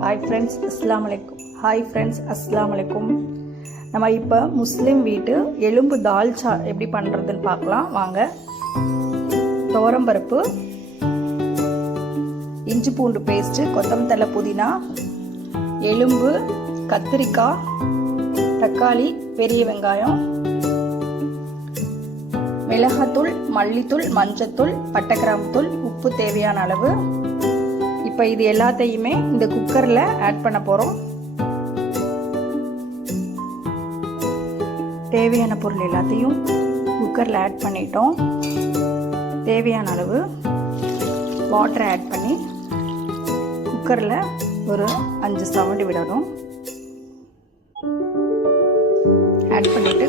Hi friends அஸ்ஸலாமு அலைக்கும். நம்ம இப்போ முஸ்லீம் வீட்டு எலும்பு தால்ச்சா எப்படி பண்ணுறதுன்னு பார்க்கலாம் வாங்க. துவரம்பருப்பு, இஞ்சி பூண்டு பேஸ்ட்டு, கொத்தமல்லி, புதினா, எலும்பு, கத்திரிக்காய், தக்காளி, பெரிய வெங்காயம், மிளகாத்தூள், மல்லித்தூள், மஞ்சத்தூள், பட்டை கிராம்பு தூள், உப்பு தேவையான அளவு. இப்போ இது எல்லாத்தையுமே இந்த குக்கரில் ஆட் பண்ண போகிறோம். தேவையான பொருள் எல்லாத்தையும் குக்கரில் ஆட் பண்ணிட்டோம். தேவையான அளவு வாட்டரை ஆட் பண்ணி குக்கரில் ஒரு 5 சவுண்டு விடணும். ஆட் பண்ணிவிட்டு